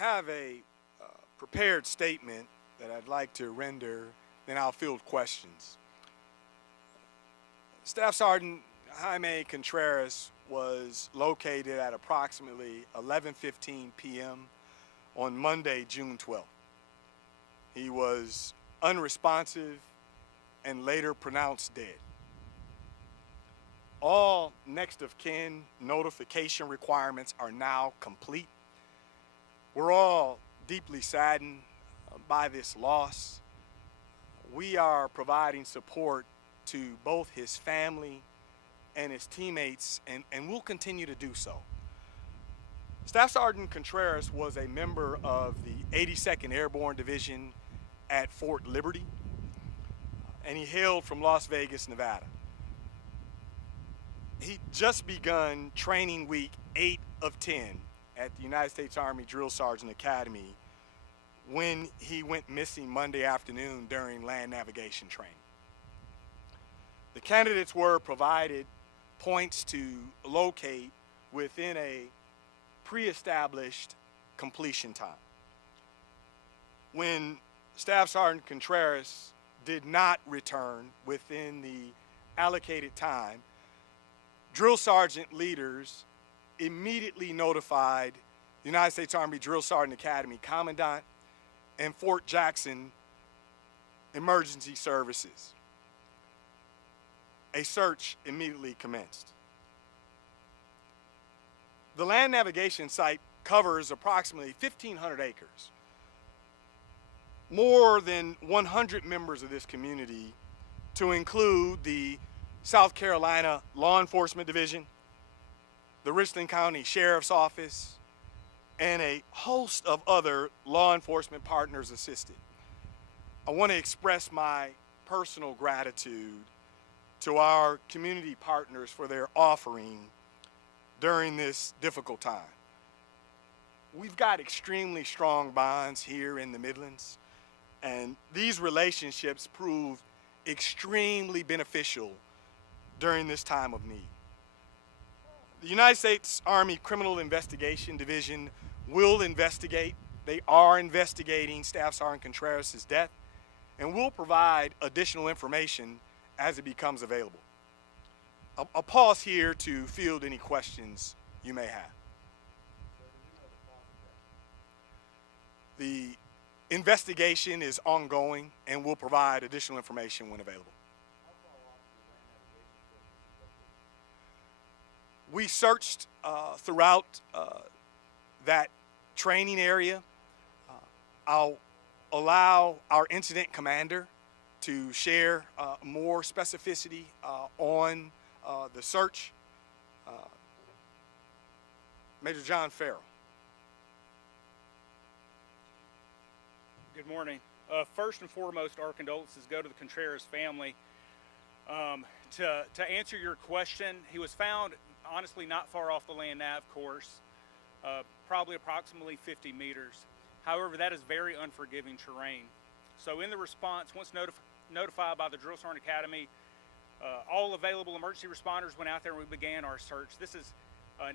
have a prepared statement that I'd like to render, then I'll field questions. Staff Sergeant Jaime Contreras was located at approximately 11:15 p.m. on Monday, June 12th. He was unresponsive and later pronounced dead. All next of kin notification requirements are now complete. We're all deeply saddened by this loss. We are providing support to both his family and his teammates, and we'll continue to do so. Staff Sergeant Contreras was a member of the 82nd Airborne Division at Fort Liberty, and he hailed from Las Vegas, Nevada. He just begun training week 8 of 10 at the United States Army Drill Sergeant Academy when he went missing Monday afternoon during land navigation training. The candidates were provided points to locate within a pre-established completion time. When Staff Sergeant Contreras did not return within the allocated time, drill sergeant leaders immediately notified the United States Army Drill Sergeant Academy Commandant and Fort Jackson Emergency Services. A search immediately commenced. The land navigation site covers approximately 1,500 acres. More than 100 members of this community, to include the South Carolina Law Enforcement Division, the Richland County Sheriff's Office, and a host of other law enforcement partners assisted. I want to express my personal gratitude to our community partners for their offering during this difficult time. We've got extremely strong bonds here in the Midlands, and these relationships proved extremely beneficial during this time of need. The United States Army Criminal Investigation Division will investigate. They are investigating Staff Sergeant Contreras' death, and will provide additional information as it becomes available. I'll pause here to field any questions you may have. The investigation is ongoing and will provide additional information when available. We searched throughout that training area. I'll allow our incident commander to share more specificity on the search. Major John Farrell. Good morning. First and foremost, our condolences go to the Contreras family. To answer your question, he was found honestly not far off the land nav course, probably approximately 50 meters. However, that is very unforgiving terrain. So in the response, once notified by the Drill Sergeant Academy, all available emergency responders went out there and we began our search. This is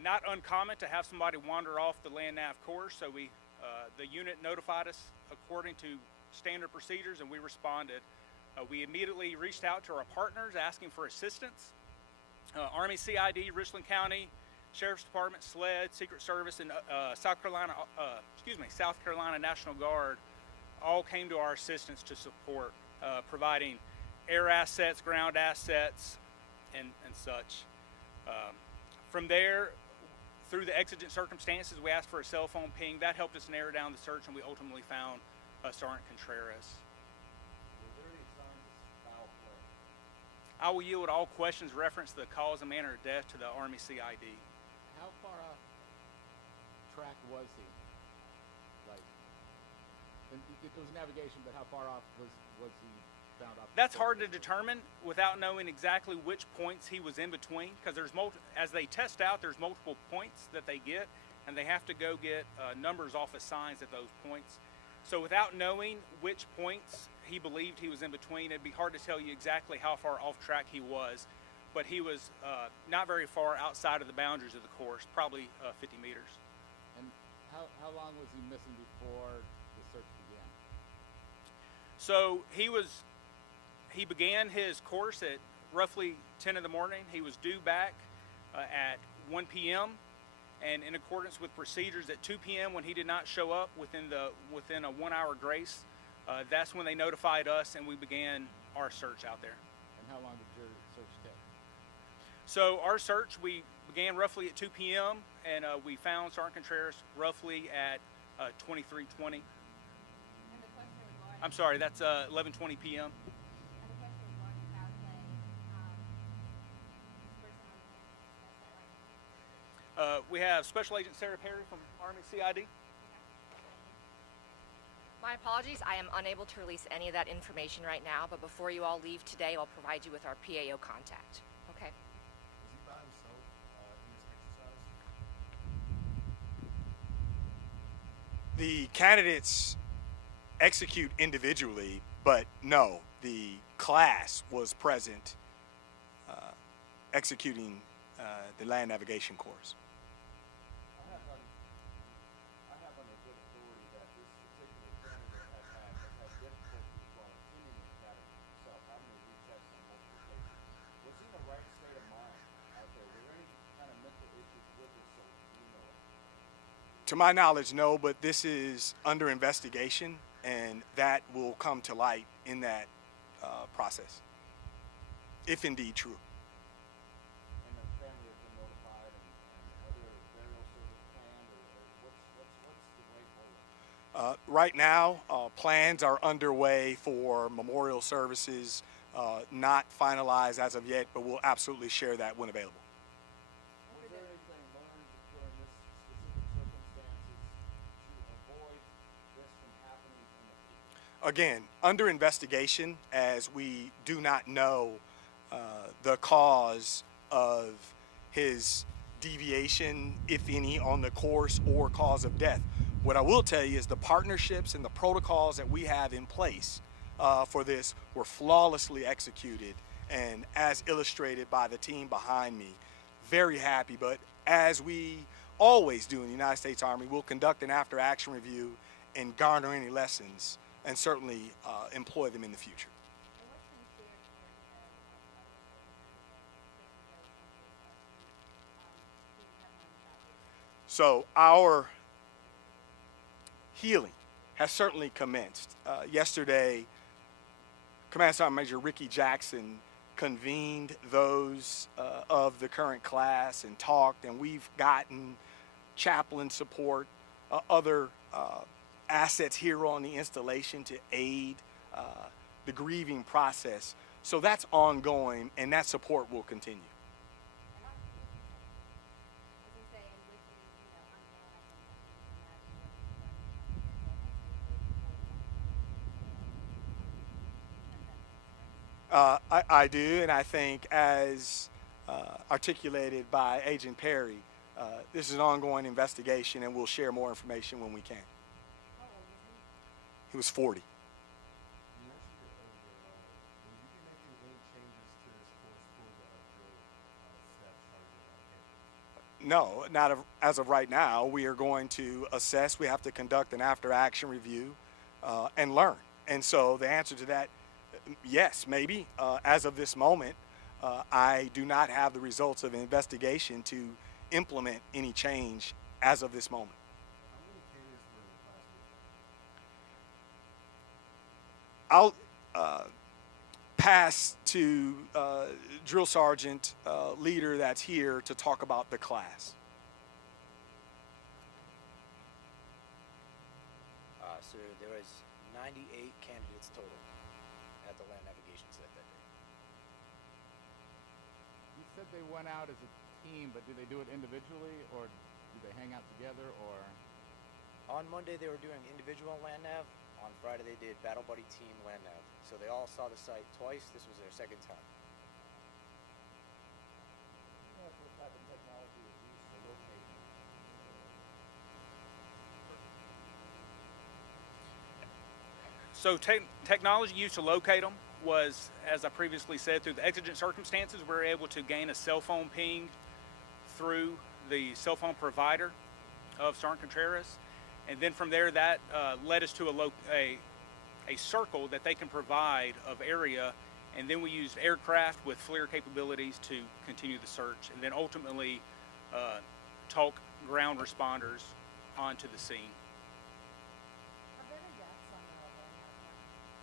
not uncommon to have somebody wander off the land nav course, so the unit notified us according to standard procedures and we responded. We immediately reached out to our partners asking for assistance. Army CID, Richland County, Sheriff's Department, SLED, Secret Service, and South Carolina National Guard all came to our assistance to support, providing air assets, ground assets, and such. From there, through the exigent circumstances, we asked for a cell phone ping. That helped us narrow down the search, and we ultimately found Sergeant Contreras. I will yield all questions reference the cause and manner of death to the Army CID. How far off track was he? Like, it was navigation, but how far off was he found off? That's hard to determine without knowing exactly which points he was in between, because there's as they test out, there's multiple points that they get, and they have to go get numbers off of signs at those points. So without knowing which points he believed he was in between, it'd be hard to tell you exactly how far off track he was, but he was not very far outside of the boundaries of the course, probably 50 meters. And how long was he missing before the search began? So he began his course at roughly 10 in the morning. He was due back at 1 p.m. and in accordance with procedures at 2 p.m. when he did not show up within a 1 hour grace, that's when they notified us and we began our search out there. And how long did your search take? So our search, we began roughly at 2 p.m. and we found Sergeant Contreras roughly at 23:20. I'm sorry, that's 11:20 p.m. We have Special Agent Sarah Perry from Army CID. My apologies, I am unable to release any of that information right now, but before you all leave today, I'll provide you with our PAO contact. Okay? Was he by himself in his exercise? The candidates execute individually, but no, the class was present executing the land navigation course. I have on a good authority that this particular candidate has had difficulty while attending the academy himself, having to retest on multiple places. Was he in the right state of mind out there? Were there any kind of mental issues with this, so you know it? To my knowledge, no, but this is under investigation, and that will come to light in that process, if indeed true. And the family has been notified, and other burial service planned, or what's the way forward? Right now, plans are underway for memorial services, not finalized as of yet, but we'll absolutely share that when available. Was there anything learned during this specific circumstances to avoid this from happening in the future? Again, under investigation, as we do not know the cause of his deviation, if any, on the course or cause of death. What I will tell you is the partnerships and the protocols that we have in place for this were flawlessly executed, and as illustrated by the team behind me, very happy. But as we always do in the United States Army, we'll conduct an after-action review and garner any lessons and certainly employ them in the future. So our healing has certainly commenced. Yesterday, Command Sergeant Major Ricky Jackson convened those of the current class and talked, and we've gotten chaplain support, other assets here on the installation to aid the grieving process. So that's ongoing, and that support will continue. I do, and I think as articulated by Agent Perry, this is an ongoing investigation, and we'll share more information when we can. He was 40. You mentioned it earlier. Will you be making any changes to this course for the staff sergeant campus? No, not as of right now. We are going to assess. We have to conduct an after-action review and learn. And so the answer to that, yes, maybe. As of this moment, I do not have the results of an investigation to implement any change as of this moment. How many cadets were in the class with you? I'll pass to drill sergeant leader that's here to talk about the class. So there was 98 candidates total at the land navigation set that day. You said they went out as a team, but do they do it individually, or do they hang out together, or? On Monday they were doing individual land nav. On Friday they did battle buddy team land nav. So they all saw the site twice. This was their second time. What type of technology is used to locate them? So technology used to locate them was, as I previously said, through the exigent circumstances, we were able to gain a cell phone ping through the cell phone provider of Sergeant Contreras. And then from there, that led us to a circle that they can provide of area, and then we used aircraft with FLIR capabilities to continue the search, and then ultimately talk ground responders onto the scene. Have there been deaths on the land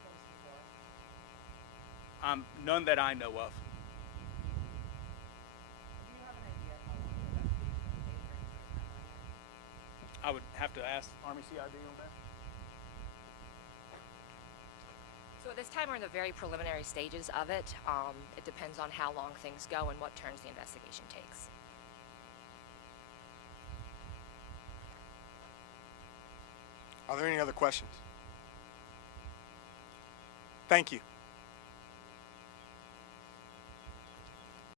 close before? None that I know of. Do you have an idea how long the investigation will take or any sort of timeline? I would have to ask Army CID on that. So at this time, we're in the very preliminary stages of it. It depends on how long things go and what turns the investigation takes. Are there any other questions? Thank you.